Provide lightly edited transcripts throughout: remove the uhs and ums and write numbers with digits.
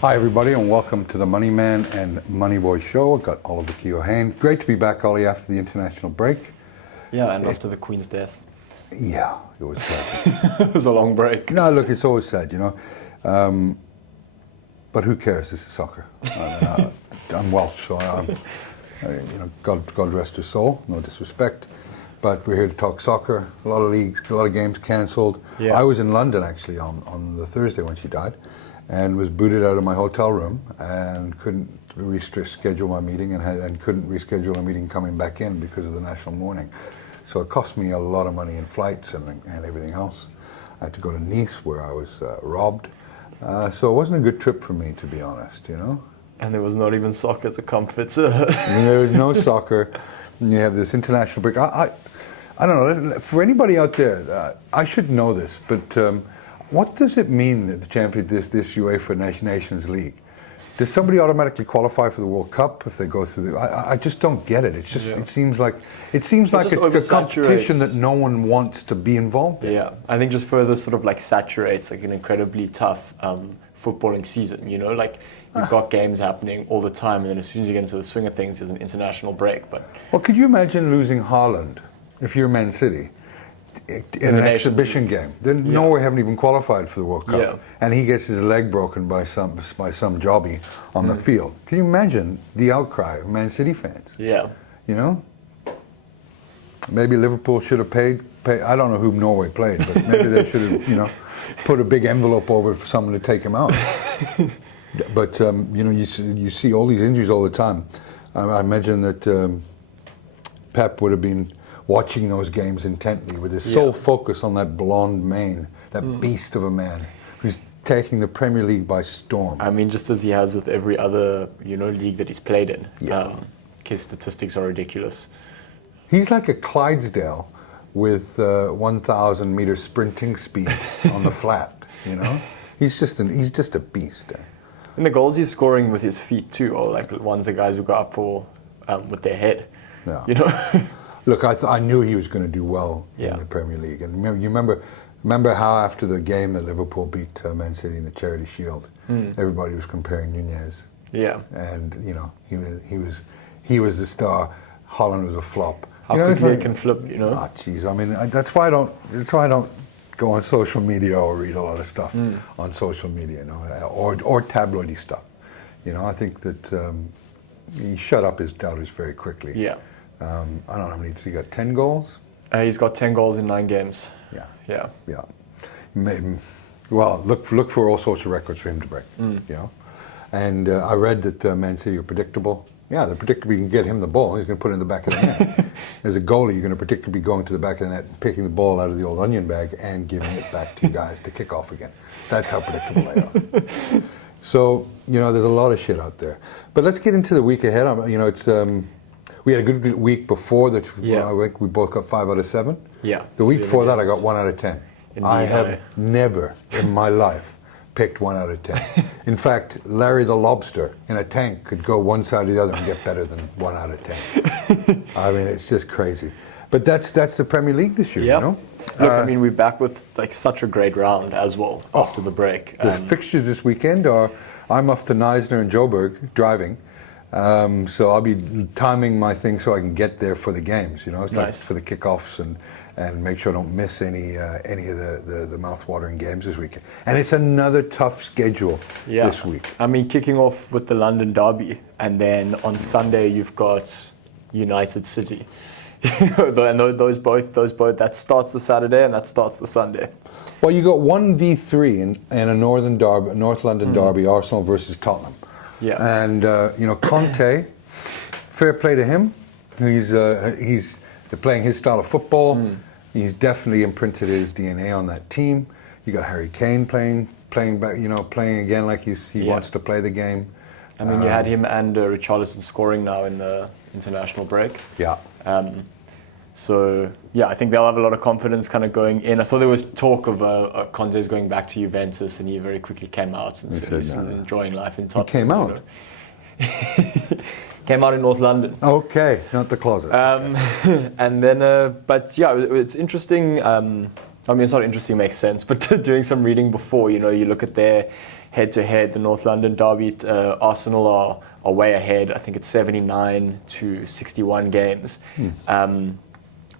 Hi everybody and welcome to the MoneyMan and Moneyboy show. I've got Oliver Keohane. Great to be back, Ollie, after the international break. Yeah, and after the Queen's death. Yeah, it was tragic. It was a long break. No, look, it's always sad, but who cares? This is soccer. I'm Welsh, so God rest her soul, no disrespect. But we're here to talk soccer. A lot of leagues, a lot of games cancelled. Yeah. I was in London actually on the Thursday when she died, and was booted out of my hotel room and couldn't reschedule my meeting and couldn't reschedule a meeting coming back in because of the national mourning. So it cost me a lot of money in flights and everything else. I had to go to Nice where I was robbed. So it wasn't a good trip for me, to be honest, And there was not even soccer to comfort. There was no soccer. And you have this international break. I don't know, for anybody out there, I should know this, but what does it mean that the champion, this UEFA Nations League? Does somebody automatically qualify for the World Cup if they go through I just don't get it. It's just it seems like a competition that no one wants to be involved in. Yeah, I think just further sort of like saturates like an incredibly tough footballing season. Like you've got games happening all the time, and then as soon as you get into the swing of things, there's an international break. But well, could you imagine losing Haaland if you're Man City in an exhibition game? Then Norway haven't even qualified for the World Cup, and he gets his leg broken by some jobby on the field. Can you imagine the outcry of Man City fans? Yeah, maybe Liverpool should have paid. I don't know who Norway played, but maybe they should have, put a big envelope over for someone to take him out. But you see all these injuries all the time. I imagine that Pep would have been watching those games intently with his sole focus on that blonde mane, that beast of a man who's taking the Premier League by storm. I mean, just as he has with every other league that he's played in. His statistics are ridiculous. He's like a Clydesdale with 1,000 meter sprinting speed on the flat. He's just a beast. And the goals he's scoring with his feet too, or like ones the guys who go up for with their head. Yeah. Look, I knew he was going to do well in the Premier League, and you remember how after the game that Liverpool beat Man City in the Charity Shield, everybody was comparing Nunez. Yeah. And he was the star. Holland was a flop. How quickly it can flip, Ah, jeez. I mean, that's why I don't go on social media or read a lot of stuff on social media, or tabloidy stuff. I think that he shut up his doubters very quickly. Yeah. I don't know how many. He got 10 goals. He's got 10 goals in 9 games. Yeah. Maybe. Well, look for all sorts of records for him to break. And I read that Man City are predictable. Yeah, they're predictable. You can get him the ball. He's going to put it in the back of the net. As a goalie, you're going to predictably go into the back of the net, picking the ball out of the old onion bag and giving it back to you guys to kick off again. That's how predictable they are. So, there's a lot of shit out there. But let's get into the week ahead. We had a good week before that. I think we both got 5 out of 7. Yeah. The week before that, I got 1 out of 10. I have never in my life picked 1 out of 10. In fact, Larry the Lobster in a tank could go one side or the other and get better than 1 out of 10. I mean, it's just crazy. But that's the Premier League this year, Look, I mean, we're back with like such a great round as well after the break. The fixtures this weekend are, I'm off to Neisner and Joburg driving. So I'll be timing my thing so I can get there for the games, like for the kickoffs and make sure I don't miss any of the mouth-watering games this weekend. And it's another tough schedule this week. I mean, kicking off with the London derby, and then on Sunday you've got United City. And those both that starts the Saturday and that starts the Sunday. Well, you got 1v3 in a North London derby, Arsenal versus Tottenham. Yeah. And Conte, fair play to him. They're playing his style of football. He's definitely imprinted his DNA on that team. You got Harry Kane playing back, playing again like he wants to play the game. I mean, you had him and Richarlison scoring now in the international break. Yeah. So I think they'll have a lot of confidence kind of going in. I saw there was talk of Conte's going back to Juventus, and he very quickly came out and said he's enjoying life in Tottenham. He came out? Came out in North London. Okay, not the closet. And then, but yeah, it's interesting. I mean, it's not interesting, makes sense, but doing some reading before, you look at their head-to-head. The North London derby, Arsenal are way ahead. I think it's 79 to 61 games,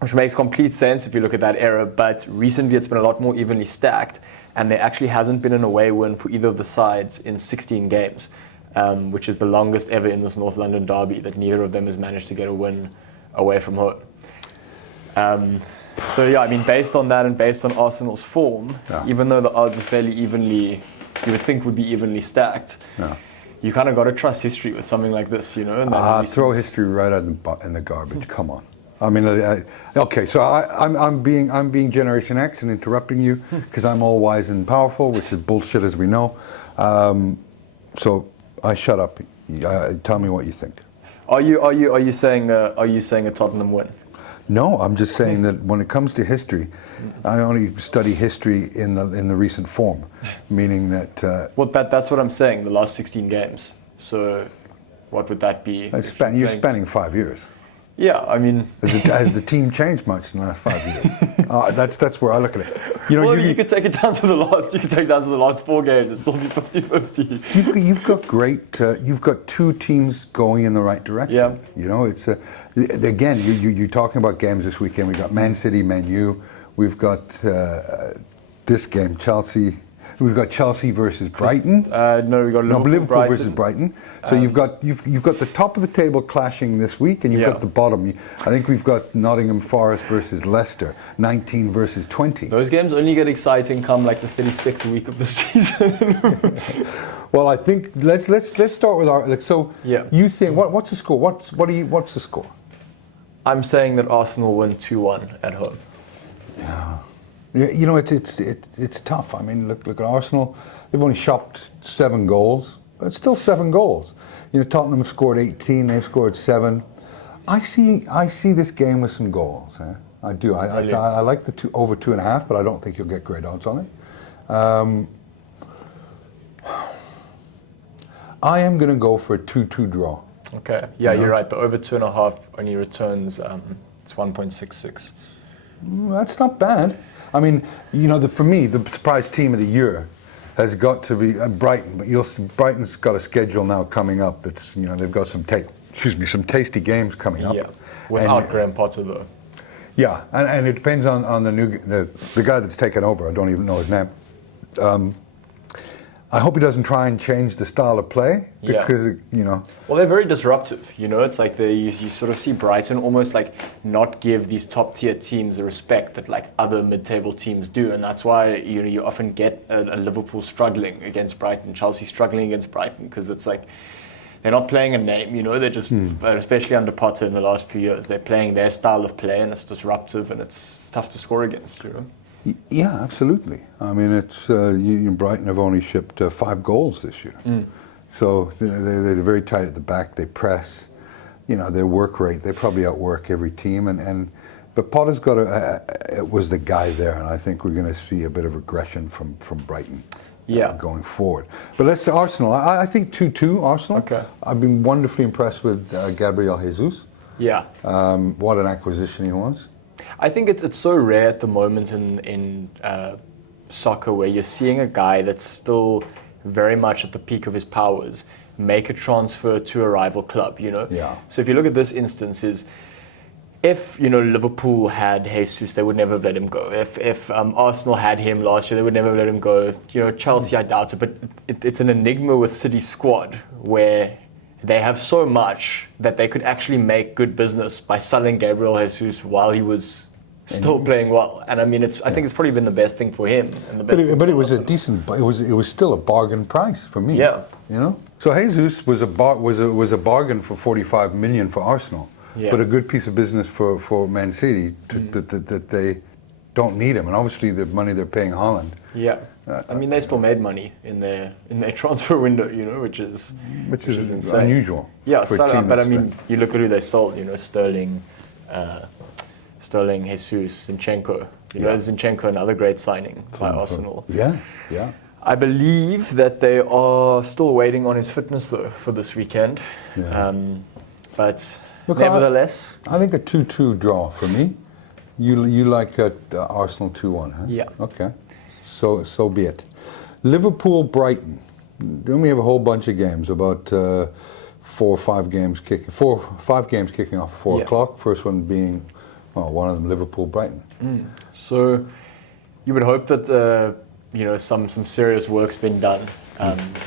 which makes complete sense if you look at that era. But recently it's been a lot more evenly stacked, and there actually hasn't been an away win for either of the sides in 16 games, which is the longest ever in this North London derby, that neither of them has managed to get a win away from home. So yeah, I mean, based on that and based on Arsenal's form, even though the odds are fairly evenly, you would think would be evenly stacked, you kind of got to trust history with something like this, you know. And throw history right out in the garbage. Come on. I mean, okay. So I'm being Generation X and interrupting you because I'm all wise and powerful, which is bullshit, as we know. So I shut up. Tell me what you think. Are you saying a Tottenham win? No, I'm just saying that when it comes to history, I only study history in the recent form, meaning that. Well, that's what I'm saying. The last 16 games. So, what would that be? You're spanning 5 years. Yeah, I mean, has the team changed much in the last 5 years? That's where I look at it. You know, you could take it down to the last. You could take it down to the last 4 games. It'd still be 50-50. You've got great. You've got 2 teams going in the right direction. Yeah. You know, it's again. You're talking about games this weekend. We got Man City, Man U. We've got this game, Chelsea. We've got Chelsea versus Brighton. No, we've got Liverpool versus Brighton. So you've got the top of the table clashing this week, and you've got the bottom. I think we've got Nottingham Forest versus Leicester, 19 versus 20. Those games only get exciting come like the 36th week of the season. Well, I think let's start with our. So you think what's the score? What's the score? I'm saying that Arsenal win 2-1 at home. Yeah. You know, it's tough. I mean, look at Arsenal. They've only shopped 7 goals, but it's still 7 goals. You know, Tottenham have scored 18. They've scored 7. I see this game with some goals. I do. I like the over 2.5, but I don't think you'll get great odds on it. I am going to go for a 2-2 draw. Okay. Yeah, you're right. The over 2.5 only returns it's 1.66. That's not bad. I mean, you know, for me, the surprise team of the year has got to be Brighton. But Brighton's got a schedule now coming up that's, you know, they've got some tasty games coming up. Yeah, without Graham Potter though. Yeah, and it depends on the guy that's taken over. I don't even know his name. I hope he doesn't try and change the style of play because, you know. Well, they're very disruptive, you know. It's like you sort of see Brighton almost like not give these top tier teams the respect that like other mid-table teams do, and that's why you often get a Liverpool struggling against Brighton, Chelsea struggling against Brighton, because it's like they're not playing a name, you know. They're just, especially under Potter in the last few years, they're playing their style of play, and it's disruptive and it's tough to score against, you know. Yeah, absolutely. I mean, it's Brighton have only shipped 5 goals this year, so they're very tight at the back. They press, you know, their work rate. They probably outwork every team, but Potter's got was the guy there, and I think we're going to see a bit of regression from Brighton. Going forward. But let's Arsenal. I think 2-2 Arsenal. Okay. I've been wonderfully impressed with Gabriel Jesus. Yeah. What an acquisition he was. I think it's so rare at the moment in soccer where you're seeing a guy that's still very much at the peak of his powers make a transfer to a rival club, you know? Yeah. So if you look at this instance, if, you know, Liverpool had Jesus, they would never have let him go. If Arsenal had him last year, they would never have let him go. You know, Chelsea, I doubt it, but it's an enigma with City's squad where they have so much that they could actually make good business by selling Gabriel Jesus while he was still playing well. And I mean, I think it's probably been the best thing for him. And the best but it was a decent. It was still a bargain price for me. Yeah. You know. So Jesus was a bargain for 45 million for Arsenal, but a good piece of business for Man City that they don't need him, and obviously the money they're paying Haaland. Yeah. I mean, they still made money in their transfer window, you know, which is insane. Unusual. Yeah, but I mean, you look at who they sold, you know, Sterling, Jesus, Zinchenko. You know, Zinchenko, another great signing by Arsenal. Yeah. I believe that they are still waiting on his fitness though for this weekend. Yeah. But look, nevertheless, I think a 2-2 draw for me. You like Arsenal 2-1, huh? Yeah. Okay. So be it. Liverpool, Brighton. Then we have a whole bunch of games, about 5 games kicking off at 4 o'clock. First one being, one of them, Liverpool, Brighton. So you would hope that some serious work's been done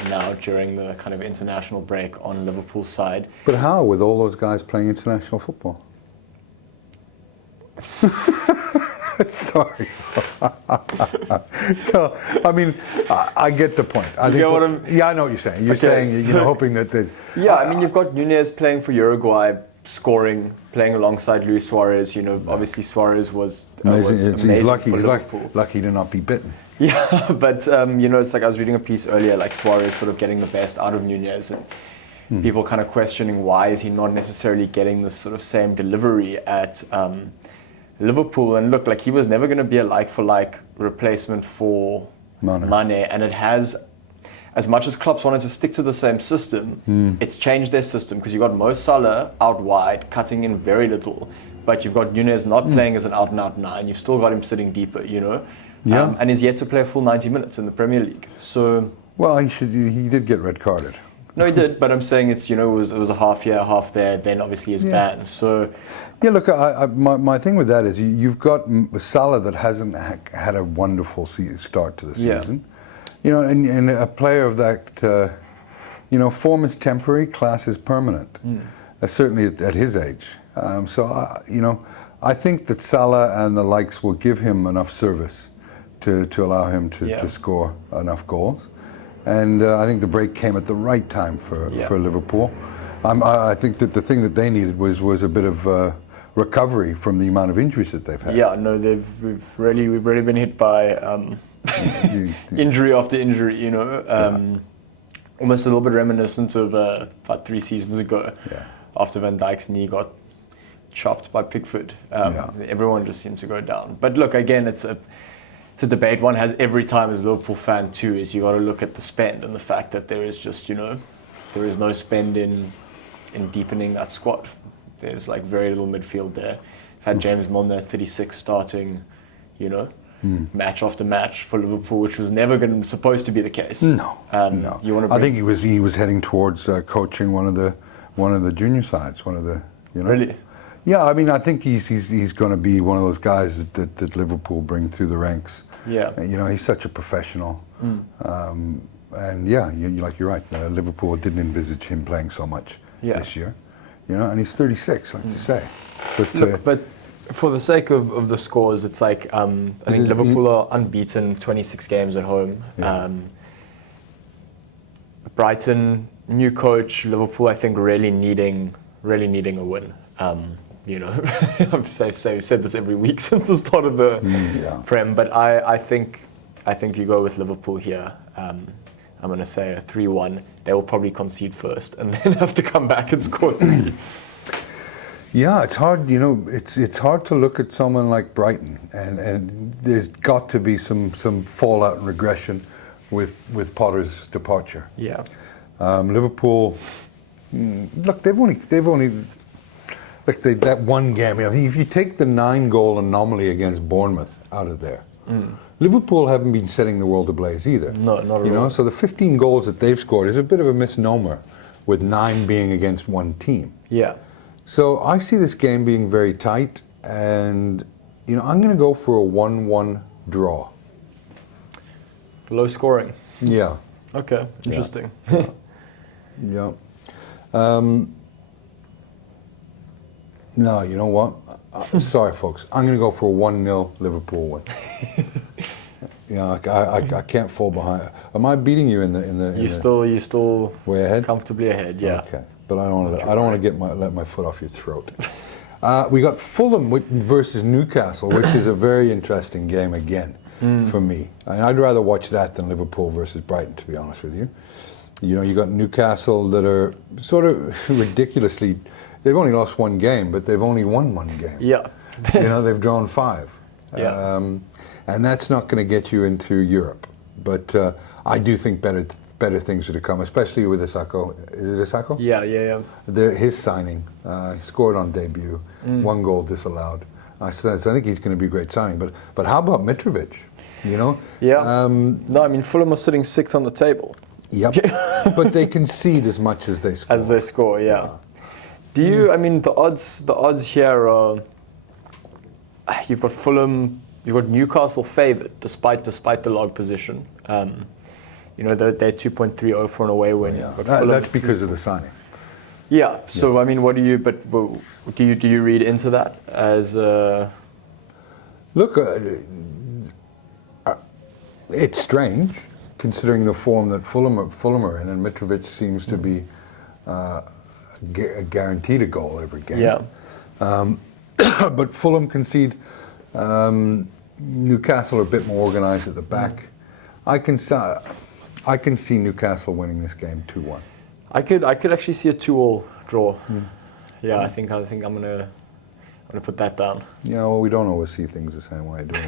now during the kind of international break on Liverpool's side. But how, with all those guys playing international football? Sorry. No, I mean, I get the point. I know what you're saying. You're saying, hoping that there's... Yeah, I mean, you've got Nunez playing for Uruguay, scoring, playing alongside Luis Suarez. Obviously Suarez was amazing. He's lucky. For He's Liverpool. lucky to not be bitten. Yeah, but it's like I was reading a piece earlier, like Suarez sort of getting the best out of Nunez, and people kind of questioning why is he not necessarily getting this sort of same delivery at Liverpool. And look, like, he was never going to be a like-for-like replacement for Mane, and it has, as much as Klopp's wanted to stick to the same system, it's changed their system, because you've got Mo Salah out wide, cutting in very little, but you've got Nunez not playing as an out-and-out 9, you've still got him sitting deeper, and he's yet to play a full 90 minutes in the Premier League. So, well, he did get red carded. No, he did, but I'm saying it was a half here, half there, then obviously he's banned. So, yeah, look, my thing with that is you've got Salah that hasn't had a wonderful start to the season. And a player of that, form is temporary, class is permanent. Certainly at his age. I think that Salah and the likes will give him enough service to allow him to score enough goals. And I think the break came at the right time for Liverpool. I think that the thing that they needed was a bit of recovery from the amount of injuries that they've had. Yeah, no, we've really been hit by injury after injury. Almost a little bit reminiscent of about 3 seasons ago, after Van Dijk's knee got chopped by Pickford. Everyone just seemed to go down. But look, again, it's a debate one has every time as a Liverpool fan too, is you got to look at the spend and the fact that there is just, there is no spend in deepening that squad. There's like very little midfield there. I've had James Milner 36 starting, match after match for Liverpool, which was never supposed to be the case. No. I think he was heading towards coaching one of the junior sides, Really? Yeah, I mean, I think he's going to be one of those guys that Liverpool bring through the ranks. Yeah. He's such a professional. And you're right. Liverpool didn't envisage him playing so much this year. And he's 36, like you say. But for the sake of the scores, it's like I think Liverpool are unbeaten, 26 games at home. Yeah. Brighton, new coach. Liverpool, I think, really needing a win. I've said this every week since the start of the Prem, but I think you go with Liverpool here. I'm going to say a 3-1. They will probably concede first and then have to come back and score 3. Yeah, it's hard. It's hard to look at someone like Brighton, and there's got to be some fallout and regression with Potter's departure. Yeah. Liverpool. Look, they've only. That one game, if you take the 9-goal anomaly against Bournemouth out of there, Liverpool haven't been setting the world ablaze either. No, not at all. So the 15 goals that they've scored is a bit of a misnomer, with 9 being against one team. Yeah. So I see this game being very tight, and I'm going to go for a 1-1 draw. Low scoring. Yeah. Okay. Interesting. Yeah. No, you know what? Sorry, folks. I'm going to go for a 1-0 Liverpool win. I can't fall behind. Am I beating you in the? You're still way ahead, comfortably ahead. Yeah. Okay, but I don't want to let my foot off your throat. We got Fulham versus Newcastle, which is a very interesting game again for me. I'd rather watch that than Liverpool versus Brighton, to be honest with you. You got Newcastle that are sort of ridiculously. They've only lost 1 game, but they've only won 1 game. Yeah. They've drawn 5. Yeah. And that's not going to get you into Europe. But I do think better things are to come, especially with Isako. Is it Isako? Yeah. His signing. He scored on debut. 1 goal disallowed. So I think he's going to be a great signing. But how about Mitrovic? Yeah. No, I mean, Fulham are sitting 6th on the table. Yep. But they concede as much as they score. As they score, yeah. Do you? I mean, the odds here are. You've got Fulham, you've got Newcastle favoured despite the log position. They're 2.30 for an away win. Yeah. But That's because of the signing. Yeah. So I mean, what do you? But do you read into that as? Look, it's strange considering the form that Fulham are in, and Mitrovic seems to be guaranteed a goal every game. Yeah. But Fulham concede. Newcastle are a bit more organised at the back. I can see Newcastle winning this game 2-1. I could actually see a 2-2 draw. Yeah, I think I'm gonna put that down. Yeah, well, we don't always see things the same way, do we?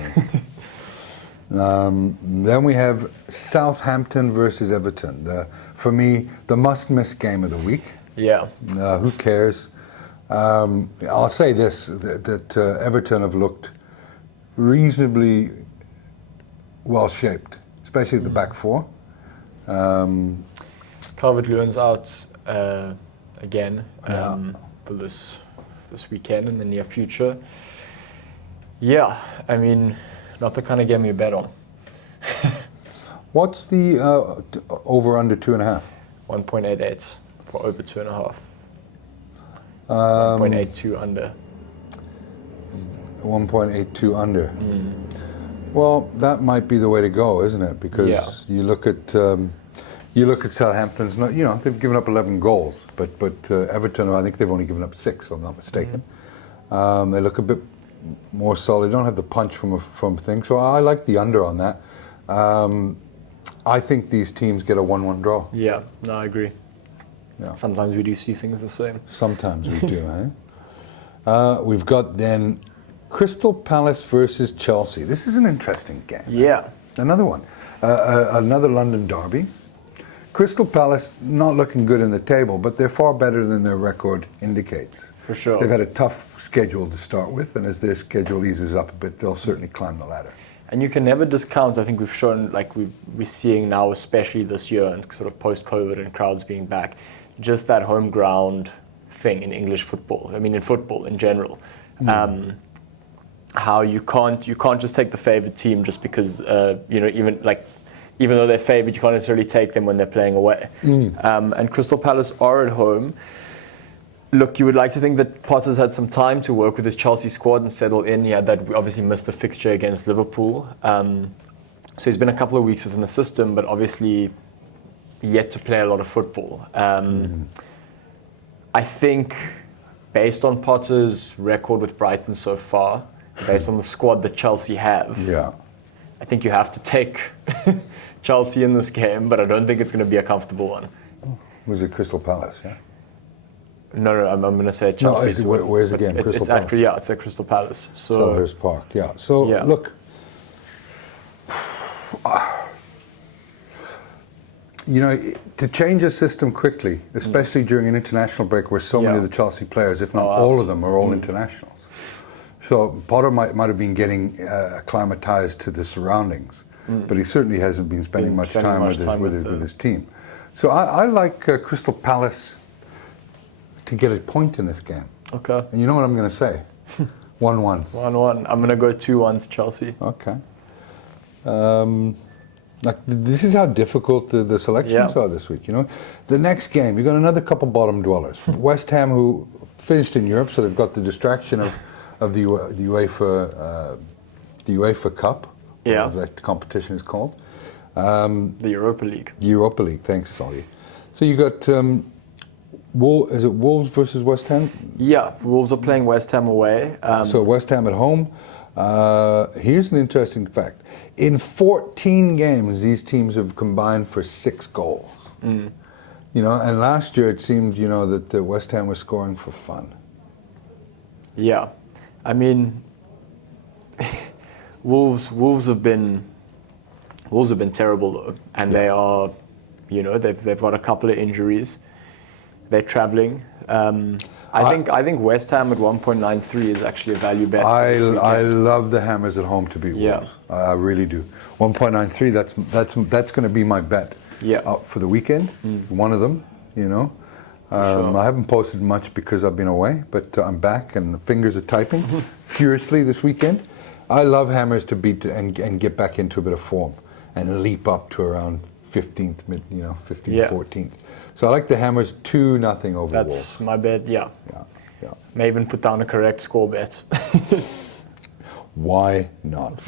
Then we have Southampton versus Everton. For me, the must-miss game of the week. Yeah. Who cares? I'll say this, that Everton have looked reasonably well-shaped, especially at the back four. Calvert-Lewin's out again for this weekend in the near future. Yeah, I mean, not the kind of game you bet on. What's the over-under 2.5? 1.88 for over 2.5. 1.82 under. 1.82 under. Well, that might be the way to go, isn't it? Because you look at Southampton's. They've given up 11 goals, but Everton, I think they've only given up 6, if I'm not mistaken. They look a bit more solid. They don't have the punch from things. So I like the under on that. I think these teams get a 1-1 draw. Yeah, no, I agree. Yeah. Sometimes we do see things the same. Sometimes we do, eh? We've got then Crystal Palace versus Chelsea. This is an interesting game. Yeah. Another one. Another London derby. Crystal Palace not looking good in the table, but they're far better than their record indicates. For sure. They've had a tough schedule to start with, and as their schedule eases up a bit, they'll certainly climb the ladder. And you can never discount, I think we've shown, like we're seeing now, especially this year and sort of post-COVID and crowds being back, just that home ground thing in English football. I mean, in football in general. How you can't just take the favoured team just because, even though they're favoured, you can't necessarily take them when they're playing away. And Crystal Palace are at home. Look, you would like to think that Potter's had some time to work with his Chelsea squad and settle in. Yeah, that obviously missed the fixture against Liverpool. So he's been a couple of weeks within the system, but obviously yet to play a lot of football. I think based on Potter's record with Brighton so far, based on the squad that Chelsea have, I think you have to take Chelsea in this game, but I don't think it's going to be a comfortable one. Was it Crystal Palace, yeah? No, I'm going to say Chelsea. No, where's the game? It's actually, it's at Crystal Palace. So Selhurst Park, yeah. So, look, to change a system quickly, especially during an international break where so many of the Chelsea players, if not all of them, are all internationals. So Potter might have been getting acclimatized to the surroundings, but he certainly hasn't been spending much time with his team. So I like Crystal Palace to get a point in this game. Okay. And you know what I'm going to say? 1-1. 1-1. I'm going to go 2-1 to Chelsea. Okay. This is how difficult the selections are this week. The next game, you've got another couple bottom dwellers. West Ham, who finished in Europe, so they've got the distraction of the UEFA Cup. Yeah. That competition is called. The Europa League. Europa League. Thanks, Solly. So you got is it Wolves versus West Ham? Yeah, Wolves are playing West Ham away. So West Ham at home. Here's an interesting fact. In 14 games, these teams have combined for 6 goals. And last year it seemed, that the West Ham was scoring for fun. Yeah, I mean, Wolves have been terrible though, and they are, they've got a couple of injuries. They're traveling. I think West Ham at 1.93 is actually a value bet. I love the Hammers at home to beat Wolves. I really do. 1.93. That's going to be my bet. out for the weekend. One of them, you know. Sure. I haven't posted much because I've been away, but I'm back and the fingers are typing furiously this weekend. I love hammers to beat and get back into a bit of form and leap up to around 15th, 15th, 14th. So I like the hammers 2-0 over Wolves. That's my bet, yeah. Yeah. May even put down a correct score bet. Why not?